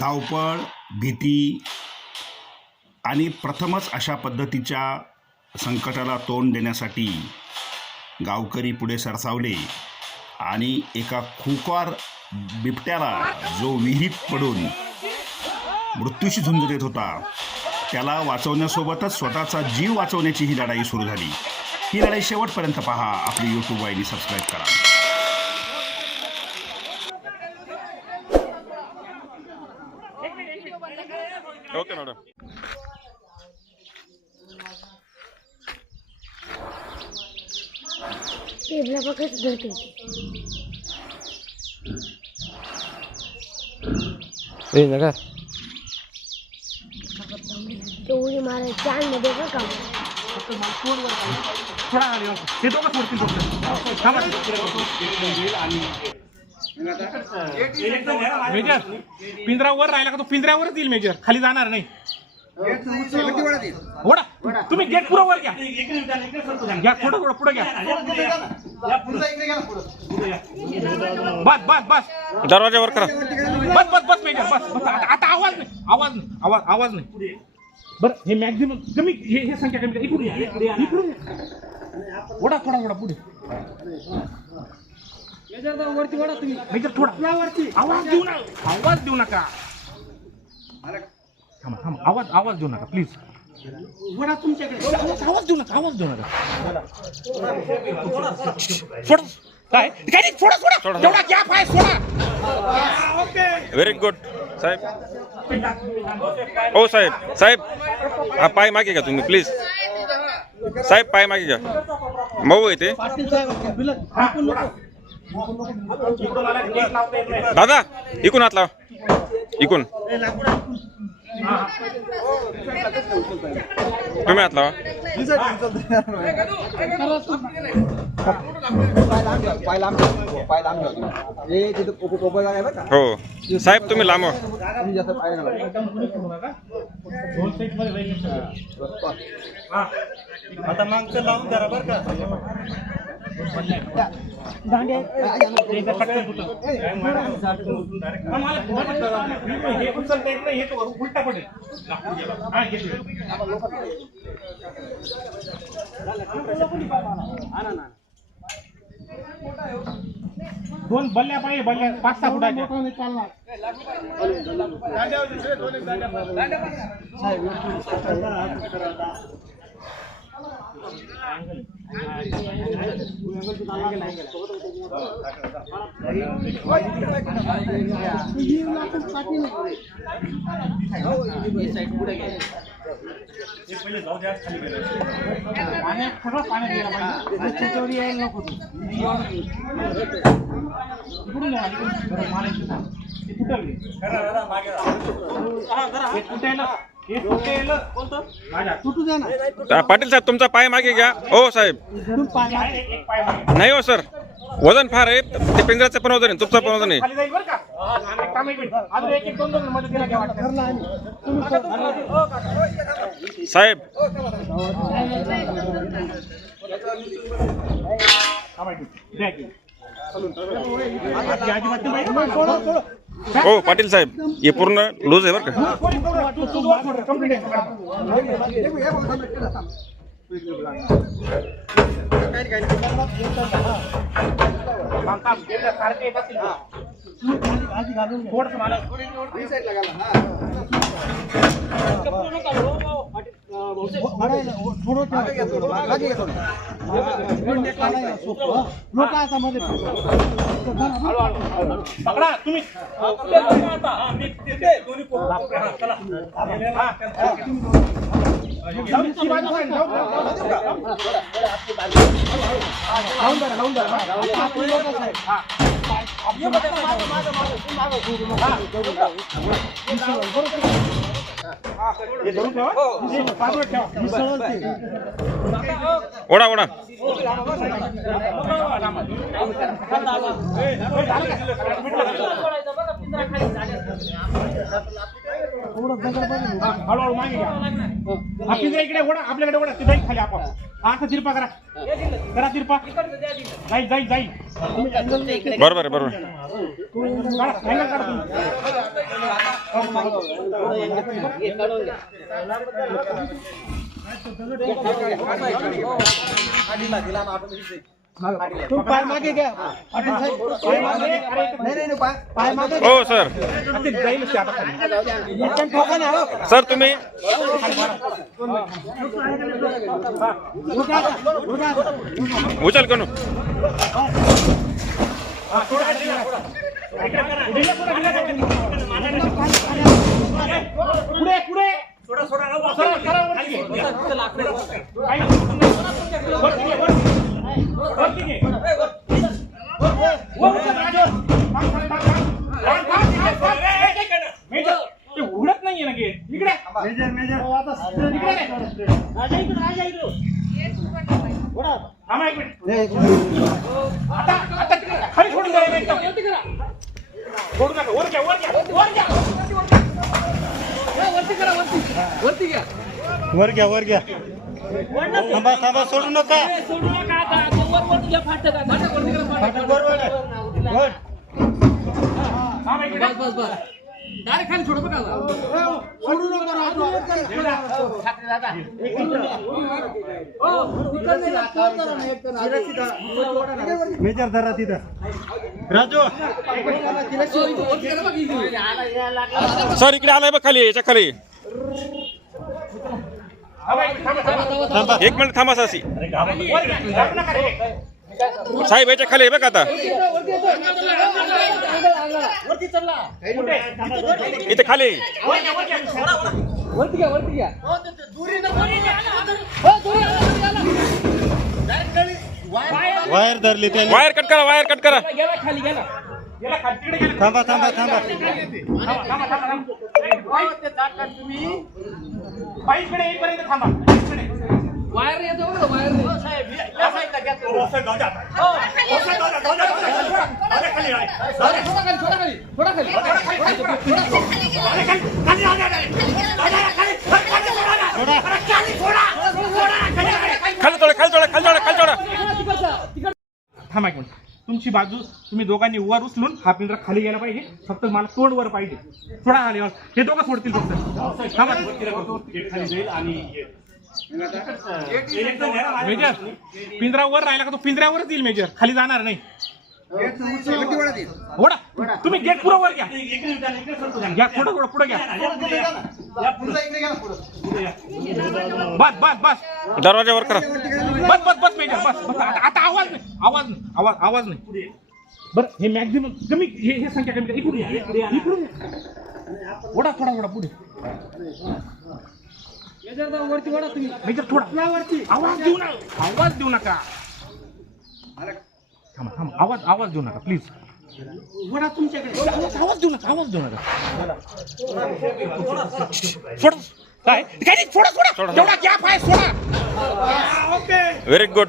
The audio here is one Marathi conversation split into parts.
धावपळ भीती आणि प्रथमच अशा पद्धतीच्या संकटाला तोंड देण्यासाठी गावकरी पुढे सरसावले आणि एका खुकार बिबट्याला जो विहिरीत पडून मृत्यूशी झुंज देत होता त्याला वाचवण्यासोबतच स्वतःचा जीव वाचवण्याची ही लढाई सुरू झाली. ही लढाई शेवटपर्यंत पहा. आपली यूट्यूब वाहिनी सबस्क्राईब करा. ओके मॅडम टेबला बघत धरते ए नका तो उडी मारायची चाल मध्ये बघ का मेजर पिंजरा वर राहिला का तो? पिंजऱ्यावरच येईल मेजर. खाली जाणार नाही. ओढा. तुम्ही गेट पुढं वर घ्या. घ्या थोडं थोडं पुढे घ्या. बस बस बस. दरवाजा वर करा. बस बस बस मेजर बस बस. आता आवाज नाही आवाज नाही आवाज आवाज नाही. बरं हे मॅक्झिमम कमी हे हे संख्या कमी करा. इकडून इकडून या, इकडून या. ओढा थोडा ओढा पुढे मेजर थोडा आवाज देऊ नका आवाज देऊ नका. थांबा थांबा. आवाज आवाज देऊ नका प्लीज आवाज आवाज देऊ नका आवाज देऊ नका. सोडा काय? काय नाही, सोडा सोडा सोडा. तेवढा गॅप आहे सोडा. व्हेरी गुड साहेब. हो साहेब. साहेब हा पाय मागे घ्या तुम्ही प्लीज साहेब पाय मागे मऊ की लावता येत. दादा इकून हात लावा. इकून. तुम्ही हात लावा. हो. साहेब तुम्ही लांब आता मागचं लावून द्या बरं का. मला हे हे उलटा पडेल. दोन बल्ल्या पाहिजे बल्ल्या पाच सहा फुटाच्या कुठे तू. हे हे. हे हे पाटील साहेब तुमचा पाय मागे घ्या. हो साहेब. एक पाय मागे. नाही हो सर. वजन फार आहे. ते पिंजऱ्याचं पण वजन आहे तुमचं पण वजन आहे. खाली जाईल बरं का? एक काम एक मिनिट. अजून एक एक दोन दोन मध्ये दिला घ्या वाटतं. साहेब. थांबा एक मिनिट. द्या की. आजी- अजिबात नाही पाहिजे. हो पाटील साहेब हे पूर्ण लूज आहे बरं का थोडी- थोडं- तू- तू वर थोडं. Complete आहे. थांब, थांब. गेलं सारखं येत असेल तर. थोडंसं मला पकडा तुम्ही. लावून धरा, ओढा ओढा. हळूहळू मागे घ्या हा इकडे ओढा आपल्याकडे ओढा. ते जाईल खाली आपण. असं तिरपा करा. करा तिरपा. जाईल जाईल जाईल. बरोबर आहे बरोबर आहे. काढा, angle काढा तुम्ही. पाय मागे घ्या. पाटील साहेब पाय मागे नाही नाही नाही, पाय पाय मागे हो सर. ते जाईलच ते आता खाली. एकदम ठोका ना हो सर तुम्ही उचल करू पुढे पुढे सोडा सोडा मेजर मेजर. इकडे रे. थांबा एक मिनिट. आता आता तिकडे. खाली सोडून द्या एकदम सोडू नका वर घ्या वर घ्या. वर घ्या. वर घ्या वर घ्या. थांबा थांबा सोडू नका. फाटक वर वर घ्या. वर थांबा इकडे मेजर धरा तिथं. राजू. सर इकडे आलाय बघ खाली याच्या खाली. एक मिनिट थांबा सासी. साहेब याच्या खाली बघ आता? इथे खाली घ्या, घ्या. वायर धरली त्याने वायर कट करा वायर कट करा गेला खाली गेला गेला खाली तिकडे गेला थांबा थांबा थांबा थांबा थांबा थांबा थांबा. वायर येतो बघा वायर हो, साहेब. हो, खाली. थोडा खाली थोडा खाली थोडा खाली. खाली, खाली, खाली, खाली. थोडा खाली. थोडा. थांबा एक मिनिट. तुमची बाजू तुम्ही दोघांनी वर उचलून हा पिंजरा खाली गेला पाहिजे. फक्त मला तोंड वर पाहिजे. थोडा खाली वर. हे दोघं सोडतील फक्त. थांबा. मेजर पिंजरा वर राहिला का तो? पिंजऱ्यावरच येईल मेजर. खाली जाणार नाही. ओढा. तुम्ही गेट पुढं वर घ्या. घ्या थोडं थोडं पुढे घ्या. बस बस बस. दरवाजा वर करा. बस बस बस मेजर बस बस. आता आवाज नाही आवाज नाही आवाज आवाज नाही. बरं हे मॅक्झिमम कमी हे हे संख्या कमी. इकडून इकडून. ओढा थोडा ओढा पुढे. वरती वाढा तुम्ही. मेजर थोडा. वरती. आवाज देऊ नका. आवाज देऊ नका. थांबा थांबा. आवाज आवाज देऊ नका प्लीज वडा तुमच्याकडे. आवाज आवाज देऊ नका आवाज देऊ नका. सोडा. काय? काय नाही, सोडा सोडा. तेवढा गॅप आहे सोडा. ओके व्हेरी गुड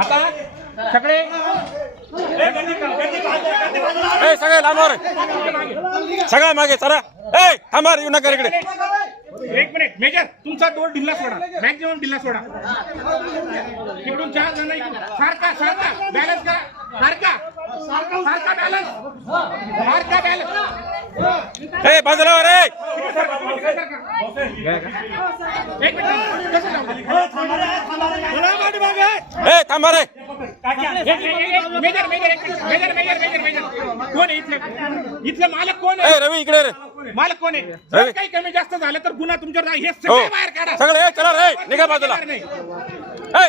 आता सगळे. ए सगळे लांबवर सगळ्या मागे चला. ए थांबा रे, येऊ नका इकडे. एक मिनिट मेजर तुमचा ढिल्ला सोडा. मॅक्झिमम ढिल्ला सोडा. इकडून चार जण. सारखा सारखा. बॅलन्स करा सारखा. सारखा बॅलन्स सारखा बॅलन्स ए बाजूला ए. एक मिनिट? ए थांबा रे कोण आहे इथलं? इथलं मालक कोण आहे? रवी इकडे रे. मालक कोण आहे? जर. काही कमी जास्त झालं तर गुन्हा तुमच्यावर आहे. हे हो. सगळे बाहेर काढा. सगळे चला रे निघा बाजूला. ए.